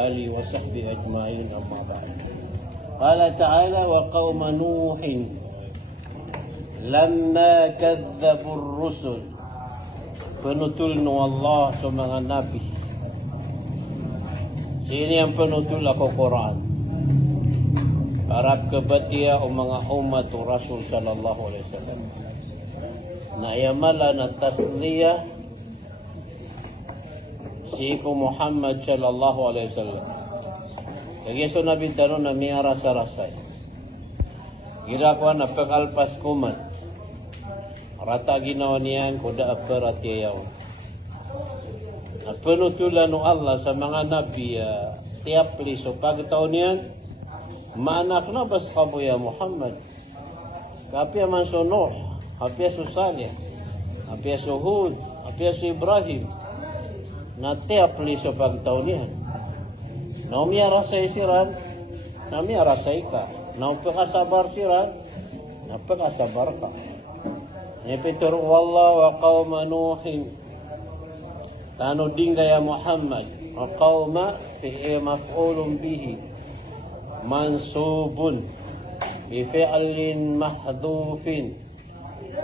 آله وصحبه أجمعين أما بعد. قال تعالى وقوم نوح لما كذبوا الرسل. Penutul nu Allah sa mga nabi. Sini ang penutul ako Quran. Para kebatiya o mga umat o Rasul sallallahu alaihi wasallam. Na yamala na tasliya si ko Muhammad sallallahu alaihi wasallam. Kaya so nabi tanong na miya rasa-rasay. Gira ko na pag-alpas kuman. Rata ginawa niyan kuda aperat yayaw. Na penutulan ng Allah sa mga nabi tiap liso pagtaon niyan maanak na bas kabo ya Muhammad. Kapya man so Nuh, kapya so Salih, kapya so Hud, kapya so Ibrahim. Na tiap liso pagtaon niyan. Na umiya rasay siran, na umiya rasay ka. Na upakasabar siran, na upakasabar ka. Nipitur wallah wa qauma Nuhin. Tano dinga ya Muhammad. Wa qauma fi'i maf'ulun bihi. Mansubun. Bifi'lin mahdufin.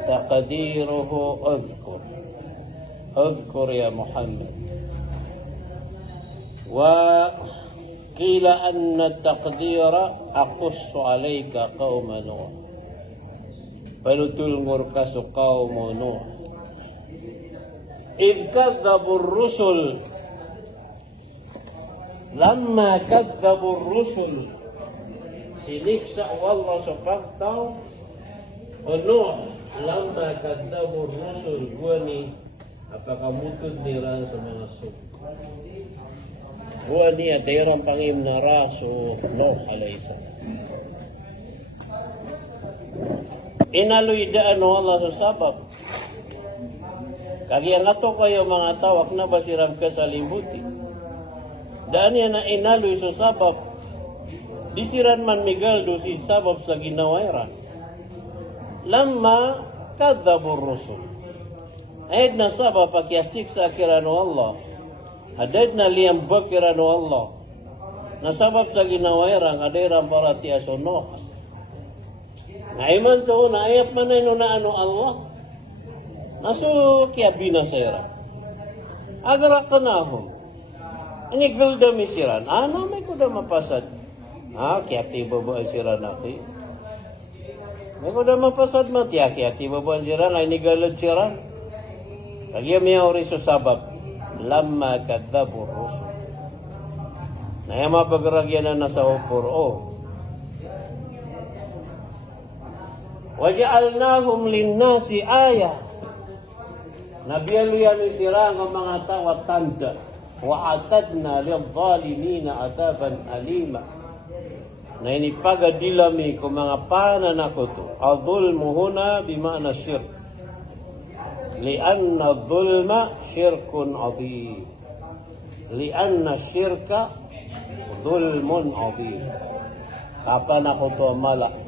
Taqdiruhu udhkur. Udhkur ya Muhammad. Wa qila anna taqdira aqussu alayka qauma Nuh. Penutul ngurka sukaw mo Nuh. Idh kadzabur rusul. Lamma kadzabur rusul. Siniksa wallah sa pagtaw. O Nuh. Lamma kadzabur rusul. Guani apakah mutod nila sa mga sub. Guani at dayrang pangim na raso Nuh alayhisalam. Inaloy daan no Allah sa sabab. Kaya nga to kayo mga tawak na basirag ka sa limbuti. Daan yan na inaloy sa sabab. Disiran man Miguel do si sabab sa ginawairan. Lamma kadzabur rusul. Ayad na sabab pakyasik sa kirano Allah. Adad na liyang bakirano Allah. Nasabab sa ginawairan adayran para ti asonohan. Naiman to, naayap man na ano Allah. Naso kaya binasera. Agara ka na ho. Anigvel dami siran. Ano may kuda mapasad? Kaya tibabaan siran aki. May kuda mapasad mati. Kaya tibabaan siran. Ay nigalad siran. Kaya may ori sa sabab. Lamma kadzabur rusul. Nayama pagragyan na nasa upuro. Waja'alnahum linnasi ayah. Nabiyaluyan ni sira ng mga tao at tanda. Wa'atadna lil-zalimina adaban alima. Na inipagadilami ko mga pananakoto. Al-dhulmu huna bima'na syirk. Lianna al-dhulma syirkun adhim. Lianna syirka dhulmun adhim. Kapanakoto malak.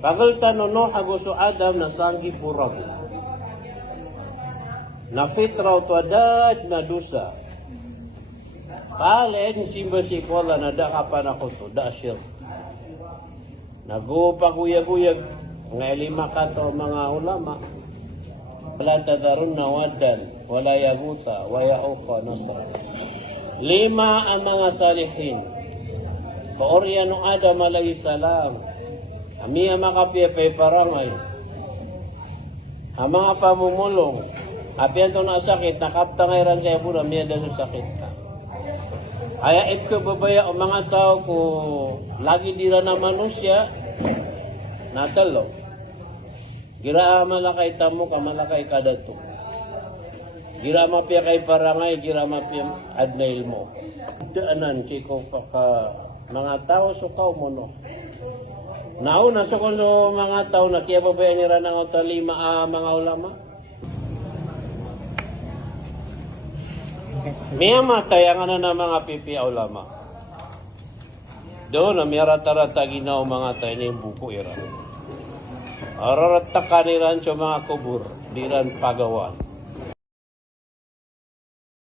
Pagalta no Nuh haguso Adam na sanggi purag. Na fitraw to adad na dusa. Palen simba si kola na da kapan ako to da shirk. Nagupa kuyag-kuyag nga lima ka to mga ulama. Wala tadarun na wadan, wala yaguta, wa yauqa nasra. Lima ang mga salihin. Kaorya no Adam alayhi salam. Amiya makapiyapay parangay. Ang mga pamumulong. Apiyan to na sakit. Nakaptangay ran sa ibu. Amiya dahil sakit ka. Kaya ito babaya ang mga tao ko lagi dira na manusya. Natalo. Gira malakay tamo ka malakay kadato. Gira mapiya kay parangay. Gira mapiya adnail mo. Daanan kiko ka mga tao sukaw mo no. Nauna sa kuno mga tao na kaya babayan nila ng lima mga ulama. May matayangan na mga pipi ulama. Doon na may rata-rata ginaw mga tayo na yung buko iran. Araratakan niran sa mga kubur, diran pagawan.